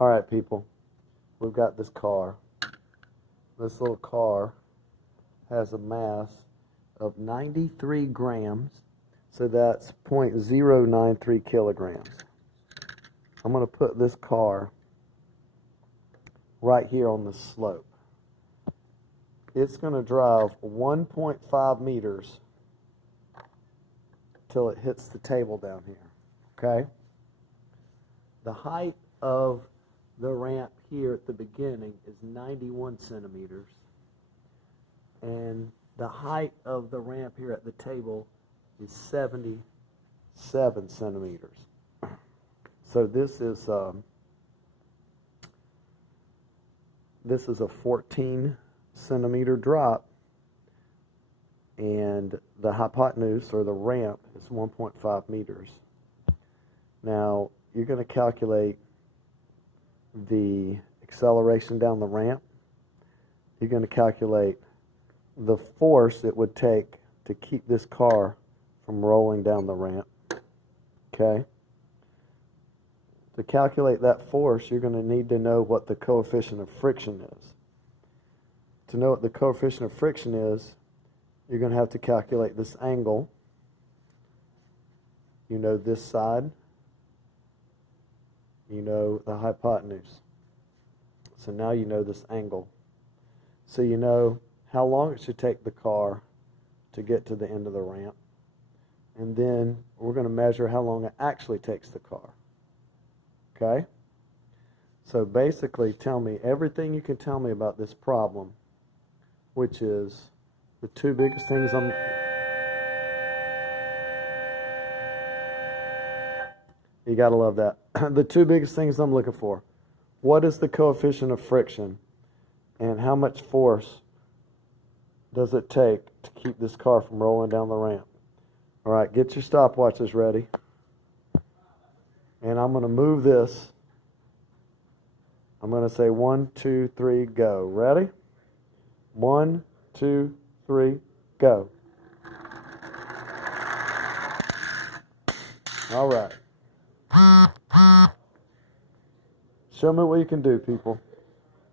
All right, people, we've got this car. This little car has a mass of 93 grams, so that's 0.093 kilograms. I'm going to put this car right here on the slope. It's going to drive 1.5 meters till it hits the table down here, okay? The height of the ramp here at the beginning is 91 centimeters, and the height of the ramp here at the table is 77 centimeters. So this is a 14 centimeter drop, and the hypotenuse, or the ramp, is 1.5 meters. Now you're going to calculate the acceleration down the ramp. You're going to calculate the force it would take to keep this car from rolling down the ramp. Okay? To calculate that force, you're going to need to know what the coefficient of friction is. To know what the coefficient of friction is, you're going to have to calculate this angle. You know this side. You know the hypotenuse. So now you know this angle. So you know how long it should take the car to get to the end of the ramp. And then we're going to measure how long it actually takes the car. Okay? So basically, tell me everything you can tell me about this problem, which is the two biggest things you gotta love that. The two biggest things I'm looking for. What is the coefficient of friction, and how much force does it take to keep this car from rolling down the ramp? All right, get your stopwatches ready. And I'm going to move this. I'm going to say 1, 2, 3, go. Ready? 1, 2, 3, go. All right. Show me what you can do, people.